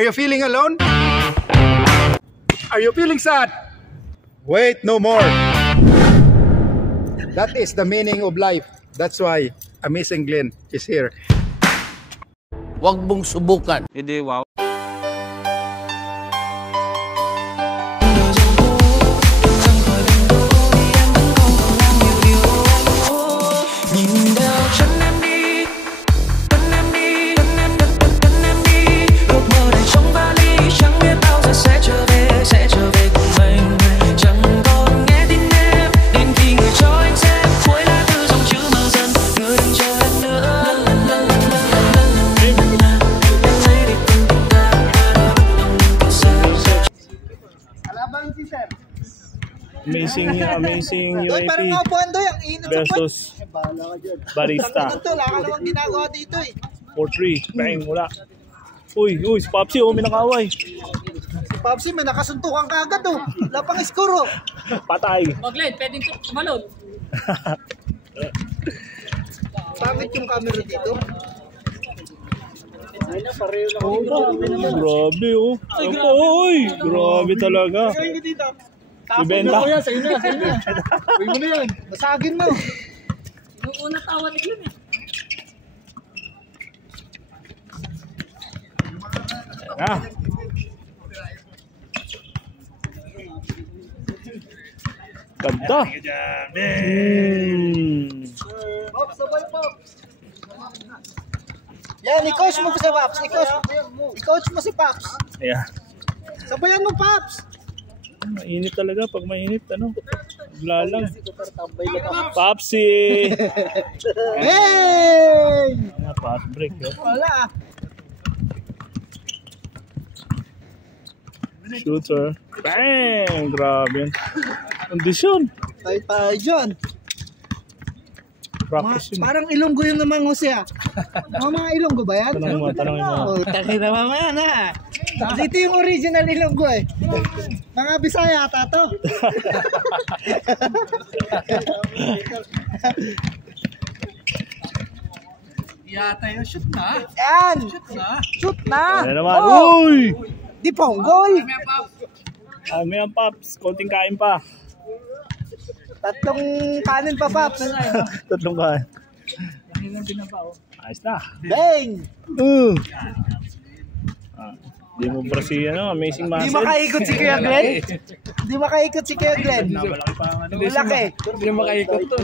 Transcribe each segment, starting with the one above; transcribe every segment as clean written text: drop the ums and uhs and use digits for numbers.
Are you feeling alone? Are you feeling sad? Wait, no more. That is the meaning of life. That's why Amazing Glenn is here. Huwag mong subukan. Hindi, wow. Amazing UAP versus Barista. 4-3. Bang, wala. Uy, si Popsi, may nakaway. Si Popsi, may nakasuntukan ka agad, oh. Wala pang score, oh. Patay. Mag-lead, pwedeng tumalon. Pangit yung camera dito. Grabe, oh. Uy, grabe talaga. Ibenta. Sa'yo na. Uy mo na yan. Masagin mo. Yung una tawa ni Glenn, eh. Ganda. Pops, sabay, Pops. Yan, i-coach mo si Pops. I-coach mo si Pops. Ayan. Sabayan mo, Pops. Mainit talaga. Pag mainit, ano? Lalang. Popsi! Hey! Fast break, yun. Wala. Shooter. Bang! Grabe yun. Kondisyon. Tayo dyan. Practice yun. Parang Ilonggo yun naman, Jose, ah. Mga Ilonggo ba yan? Tanongin mo. Oh, taki na mamaya na. Dito yung original Ilonggo, eh. Mga Bisaya ata to. Yata yung shoot na. Yan! Shoot na! Ayan naman. Oh! Uy! Di ponggol! May ang Pops. Konting kain pa. Tatlong kanin pa, Pops. Tatlong kain. Ayos na. Bang! Di mo para si Amazing Muscle. Di makaikot si Kuya Glenn. Di makaikot si Kuya Glenn. Malaki pa ang ano. Malaki. Hindi makaikot to.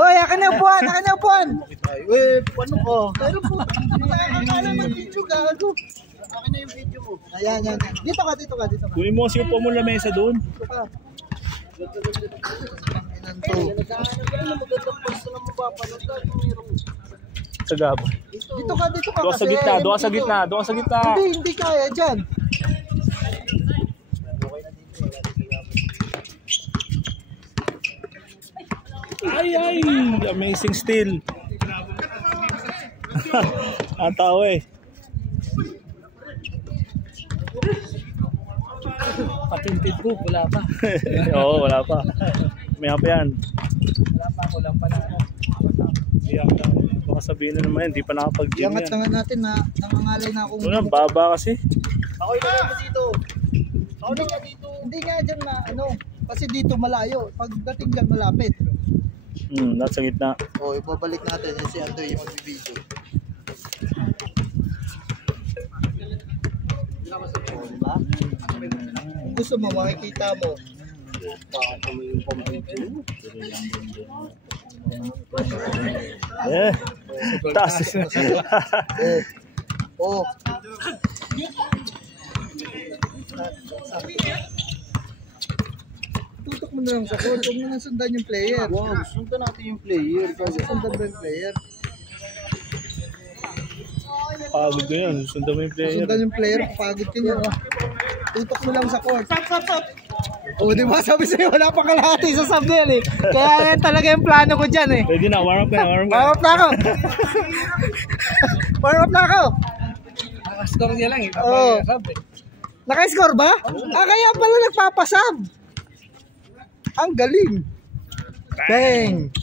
Hoy, akin na upuan. Paano ko? Pero po, nakakakala ng video, gago. Akin na yung video mo. Ayan. Dito ka. Kunin mo kasi upo mo na mesa doon. Dito ka. Sa gaba. Dito ka Doon kasi. sa gitna. Hindi kaya dyan. Ay, amazing steal. Ang tao eh. Patimpid ko, wala pa. Oo, wala pa. May pa yan. Kulang pa na. Baka sabihin na naman, hindi pa nakapag-gym Iangat yan. naman natin na nangangalay na akong... Wala, baba kasi. Ako'y na dito. Hindi nga dyan na kasi dito malayo. Pagdating dyan malapit. Nasa gitna. O, ibabalik natin si Andoy yung magbibideo. Diba? Kung gusto mo, makikita mo. Yeah. Taas. Oh. Tutok mo na lang sa court. Huwag mo na sundan yung player. Wow, sundan natin yung player. Kasi sundan ba yung player? Pagod ko yan. Sundan mo yung player. Sundan yung player. Pagod ka niya. Tutok mo lang sa court. O, di ba sabi sa'yo, wala pang kalahati sa Sabdel eh. Kaya yan talaga yung plano ko dyan eh. Pwede na, warm up na. Warm up na ako. Warm up na ako. Nakascore niya lang eh. Oo. Naka-score ba? Kaya pala nagpapasab. Ang galing. Bang.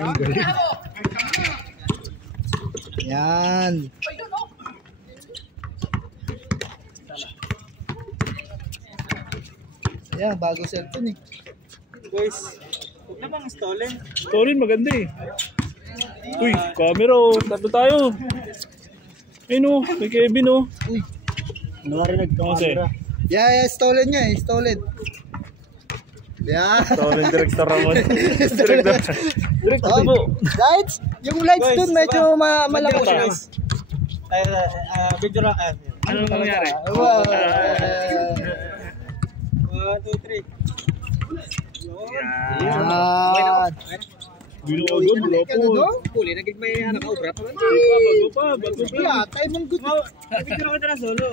Ang galing. Yan. Ayan, bago cellphone eh. Boys, huwag namang stolen. Stolen, maganda eh. Uy, camera oh. Tatlo tayo. Ayun oh, may Kevin oh. Uy. Narinig ko kasi. Yeah, stolen niya eh, stolen. Yeah. Stolen Director Ramon. Director Oh, po. lights, yung lights dun medyo malaki siya. Guys. Video lang. Ano nangyari? 1, 2, 3. Yan. Binuagod, wala po. Huli, nagig may anak obra pa man. Bago pa. Wala, tayo mong good. Video ko na solo.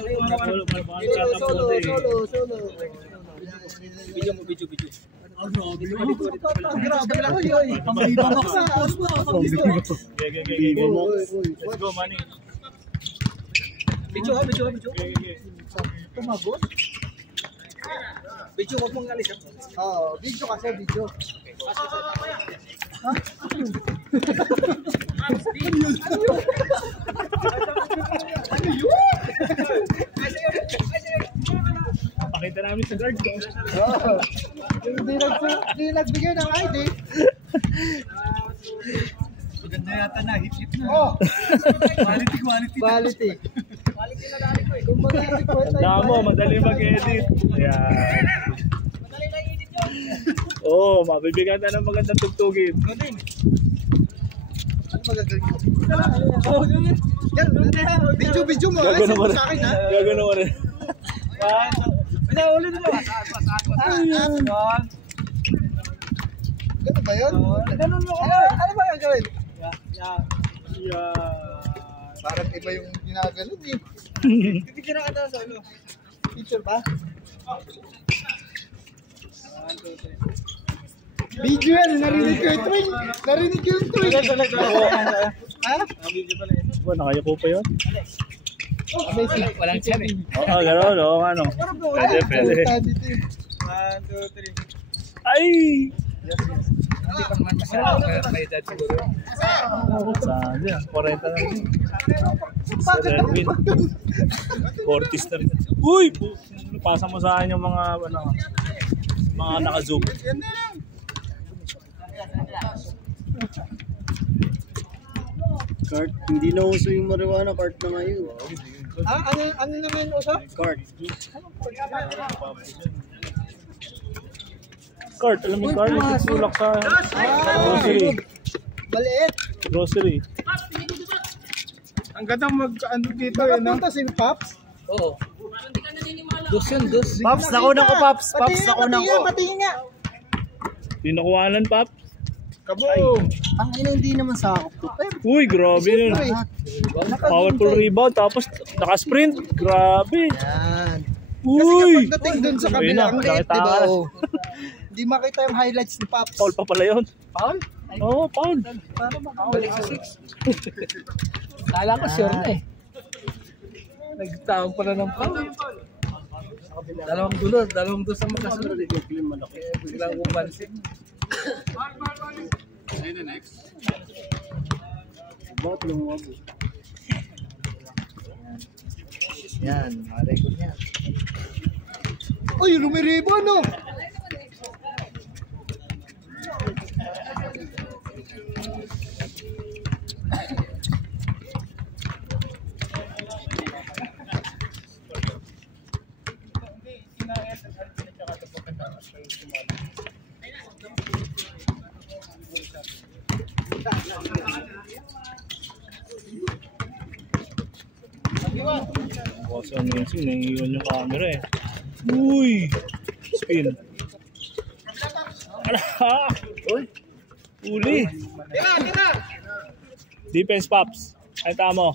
Solo. Video. Grabe lang yun. Pang-ibabak sa house mo. Go. Let's go, money. Video. Tumagot? Video, huwag mong alis. Oo, video kasi, video. Ha? Pakita namin sa guard ko. Oo. Hindi nagbigay ng ID. Maganda yata na, hit na. Oh. Quality. Quality na dali ko eh. Kung mag-edit ko, Tandaan mo, madali mag-edit. Ayan. Oo, mabibigyan na ng magandang tugtugin. ano magagawin ko? Yan, video mo. Ay, Gagano mo rin. sa akin ha. Gagano mo rin. Ulit mo. Ganun ba yun? Ganun mo. Ano ba gagawin? Yeah. Parang iba yung ginaganon eh. Pipicture na ka daw solo. Picture ba? Video yan, narinig ko yung twing. Narinig ko yung twing. Ha? Ba, nakayuko pa yun? Amazing. Walang chan eh. Oo, gano'n, oo, ano. Pwede. 1, 2, 3. Ay! Hindi pa naman masyado. May edad siguro. Saan yan? 40 na rin. Bakit ako Win. pa dun? 40s na rin. Uy! Pasa mo sa akin yung mga, mga naka-zoom. Cart, hindi na uso yung marijuana, cart na ngayon. Ano naman usap? Cart. Cart, alam mo yung cart? Itulak sa grocery. Maliit. Grocery. Ang ganda ano dito eh, no? Nakapunta si Pops. Oo. Dos yun, dos. Paps, nakunan ko, Paps. Paps, nakunan ko. Patingin nga. Di nakuhanan, Pap. Kaboom! Ang ina, hindi naman sakop to. Uy, grabe yun. Powerful rebound, tapos naka-sprint. Grabe. Yan. Uy! Kasi kapag dating dun sa Ayun kabila, na, ang liit, nakita di ba? ka. Oh. Hindi makita yung highlights ni Pops. Foul pa pala yun. Paul? Oo, foul. Para makawalik sa 6. Kala ko sure na eh. Nagtawag pala ng Paul. Dalawang dulo sa magkasunod eh. Biglang bumansin. Yan, ma-record niya. Uy, lumiribo no? Kasi ano yun, nangiwan yung camera eh. Uy! Spin. Uy! Uli! Defense, Pops. Ay, tamo.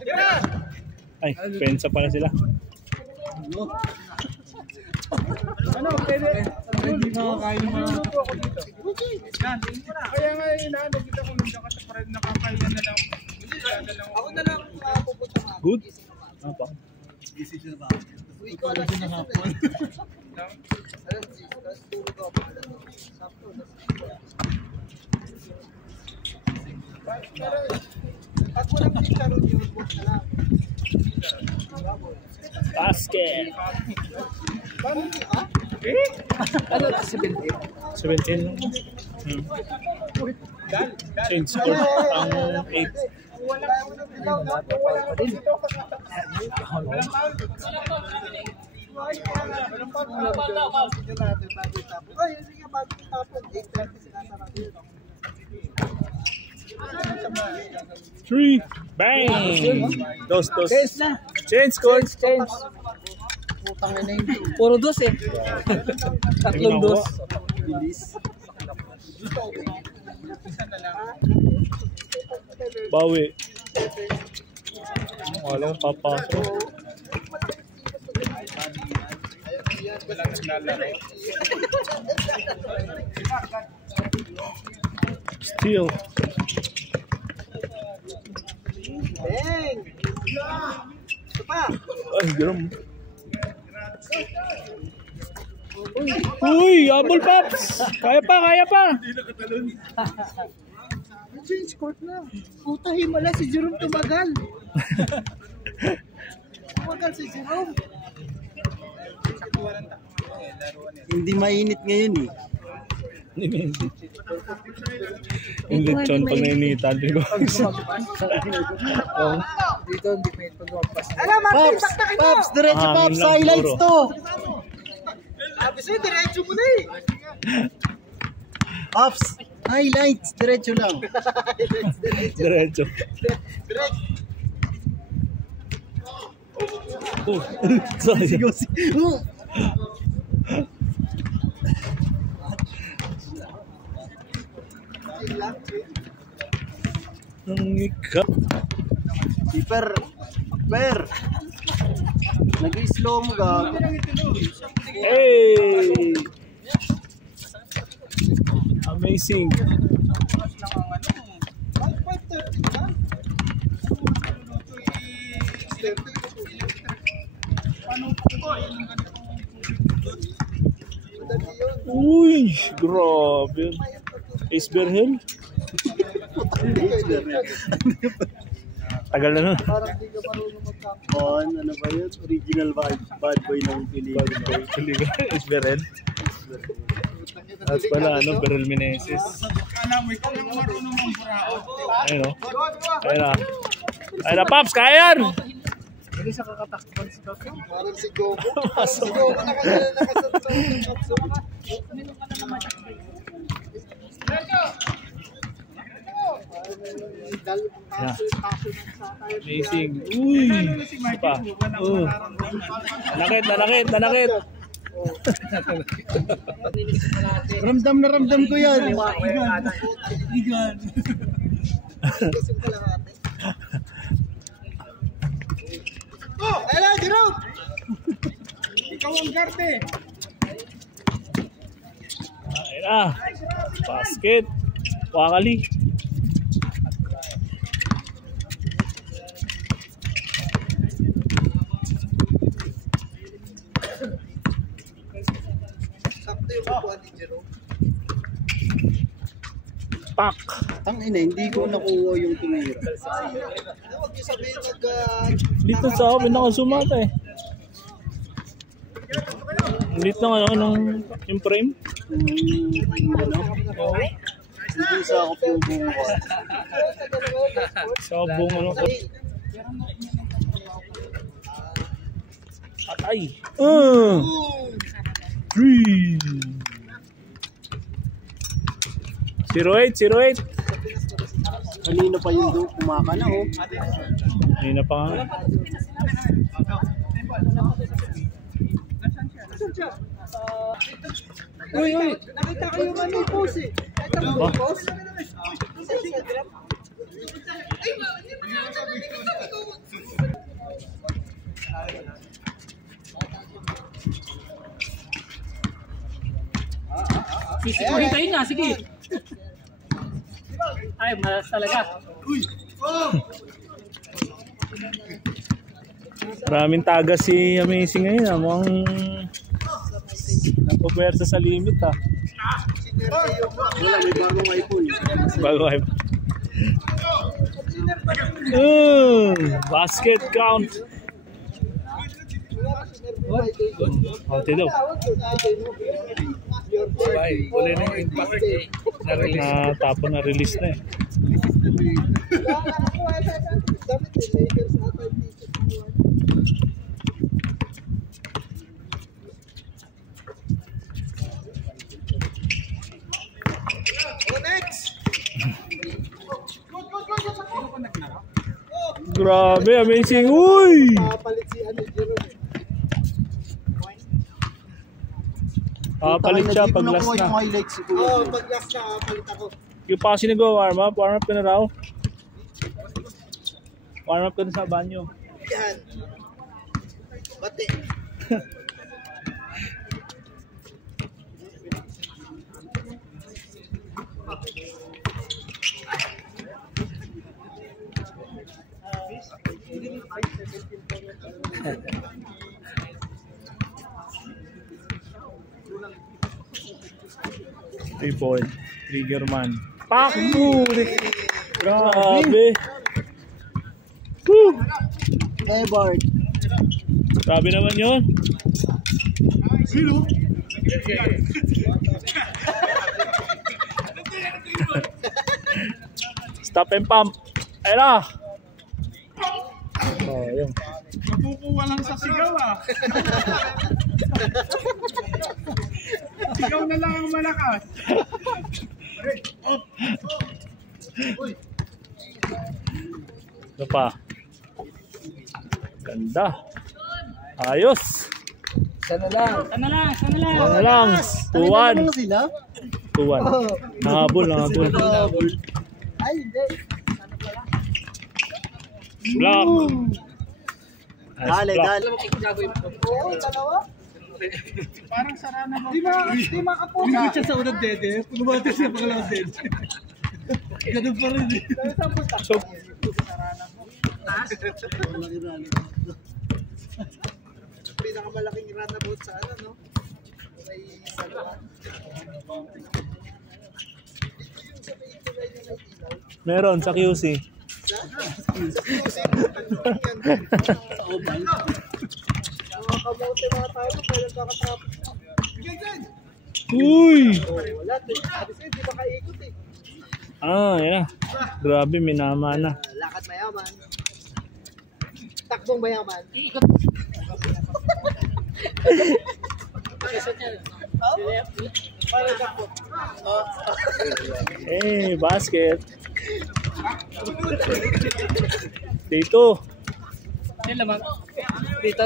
Ay, pensa pala sila. Ano, pwede? Hindi makakain ng mga kaya nga inaano kita kung nandiyan ka pa rin nakakain na lang. Ako na lang pupunta nga. Good? Apa? Uy, ikaw lang din na hapon. Pag walang chicharon yung boss na lang. Basket. Ano, 17? 17. Change score ang 8. Three. Bang! Dos. Change score. Change. Puro dos eh. Tatlong dos. Bawi. Wala kang papasok. Steal. Bang! Ito pa. Ay, garam. Uy, abol Paps! Kaya pa! Change court na. Puta himala si Jerome tumagal. Tumagal si Jerome. Hindi mainit ngayon eh. Yung lechon pag nainitan. Dito hindi may pagwampas. Alam, Martin, taktakin mo! Pops, diretso Hangin Pops, lang highlights puro. to. Sabi sa'yo, diretso mo na eh. Pops, highlights, diretso lang. Diretso. Diretso. Oh, sorry. Ang ikaw. Per. Nag-slow mo ka. Hey! Amazing. Uy, grabe. Iceberg Hill? Tagal na nun. Ano ba yun? Original bad boy ng Pilipinas. Iceberg Hill? At pala, Beryl Meneses. Ayun o. Ayun na, Paps, kaya yan! Parang si Gogo. Si Gogo nakasanto ng kapso. Amazing. Uy! Isa pa. Nanakit. Ramdam na ramdam ko yan. Igan. Kusong ka lang ate. Oh! Hello, Jerome! Ikaw ang karte. Ayun na. Basket. Wakali. Sakto yung kukuha ni Jerome. Pak. Tangina, hindi ko nakuha yung tumira. Huwag niyo sabihin Dito sa akin nakasumata eh. Dito ng yung frame. Hindi sa ako yung buka. Sa buong ko. Atay. 3. 08. Kanina pa yung doon, kumaka na oh. Hindi na pa nga. Uy! Nakita ko yung ano post eh. Nakita ko yung post. Hintayin nga, sige. Ay, malas talaga. Maraming taga si Amazing ngayon. Mukhang napapwersa sa limit ha. Wala, may bagong iPhone. Bago kayo. Basket count. Ate daw. Uli na yung impact. Na-release. Natapon na release na eh. Grabe, amazing. Uy! Papalit siya pag last na. Oo, pag last na, palit ako. Yung pa kasi nag-warm up ka na raw. Warm up ka na sa banyo. Yan. Bate. Triple trigger man. Pak! Grabe. Woo! Board. Grabe naman yun. Stop and pump. Ayun na. Oh, yun. Napupuwa lang sa sigaw Sigaw na lang ang malakas. Ito pa. Ganda. Ayos. Sana lang. Ano lang. 2-1. 2-1. Nahabol. Ay, hindi. Block. Dale. Oo, dalawa. Parang sarana mo. Di makapokus siya sa unang dede. Pumati siya pangalawang dede. Ganun pa rin eh. So, Pinakamalaking runabout sa ano, no? May Salwan. meron sa QC. Kamote mga tayo, kaya kakatapos. Uy! Wala, sabi sa'yo, di ba kaikot eh. Yan na. Grabe, minama na. Lakad mayaman. Takbong mayaman. Basket. Dito.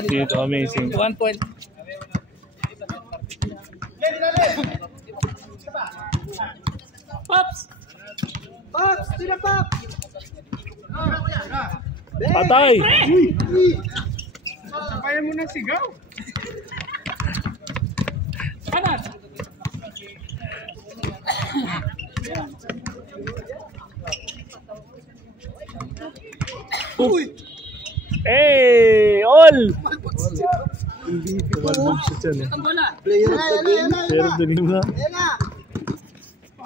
Dito, amazing. 1 point. Pops! Sila Pops! Patay! Sabayan mo ng sigaw. Uy! All! Hindi ko malbog siya dyan eh. Player of the game. Pero dulim na. Ayan na!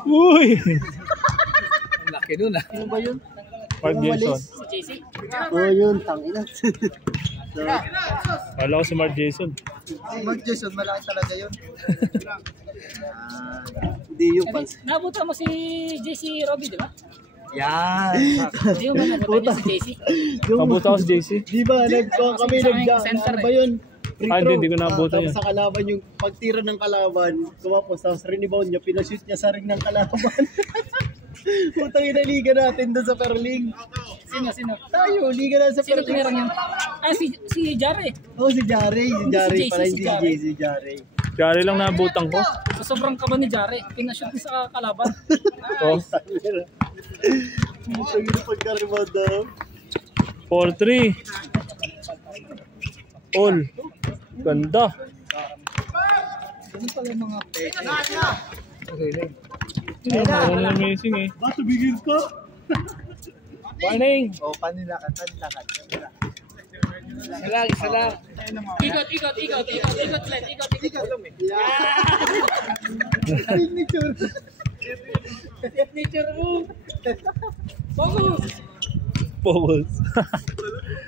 Uy! Ang laki nun ah. Ano ba yun? Mark Jason. Oo yun, tangina. Kala ko si Mark Jason. Mark Jason, malaki talaga yun. Hindi yung pans. Nabuta mo si JC Robbie, di ba? Yan! Hindi mo ba nabuta niya si JC? Kabuta ko si JC. Di ba, kami center ano ba yun? Hindi ko nabuta Tapos yun. sa kalaban, yung pagtira ng kalaban, kumapos, tapos rebound niya, pinashoot niya sa ring ng kalaban. Putang ina, liga natin doon sa Perling. Sino? Tayo, liga na sa Sino Perling. tinirang yan? Si Jare. Oh, si Jare pala, Si hindi Jare. si Jare. Kaya lang nabutan ko. So, sobrang kaba ni Jare. Pinashoot niya sa kalaban. Oh, Ang ina pagka-rebound daw. 4-3. All. Ganda. Ano pala mga peke? Ano amazing eh. Bato, bigil ko. Warning! Oh, panilakan. Isa lang. Ikot, Glenn. Signature. Signature mo. Focus. Focus.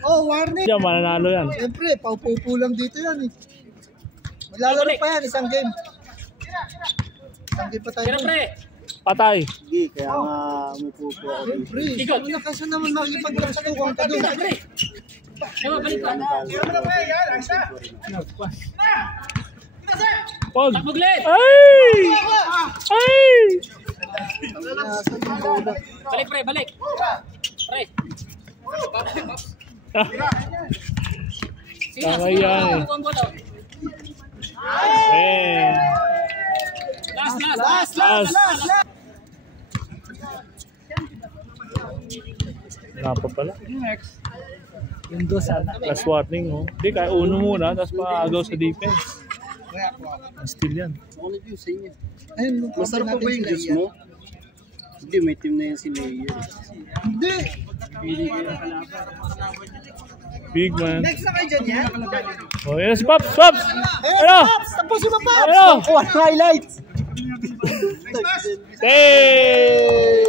Oh, warning. Yan, mananalo yan. Siyempre, paupo-upo lang dito yan eh. Maglalaro pa yan, isang game. Isang game pa tayo. Tira pre. Patay. Sige, kaya nga umupo ako. Siyempre, ano na kasi naman makipaglastukan ka doon. Pre. Ewa, balik ka. Pag. Takbuglit. Ay! Ay! Balik pre, balik. Pre. Tama yan. Eh. Last. Napa pala. Yung do sana. Last warning, oh. Hindi, kaya uno muna, tapos paagaw sa defense. Still yan. Ako nag-juice sa inyo. Ayun, Masarap pa ba yung juice mo? Hindi, may team na yan si Mayor. Hindi. Big man. Next na kayo dyan yan. Oh, yan si Pops! Pops! Ano? Tapusin mo pa. Ano? One highlights. Hey!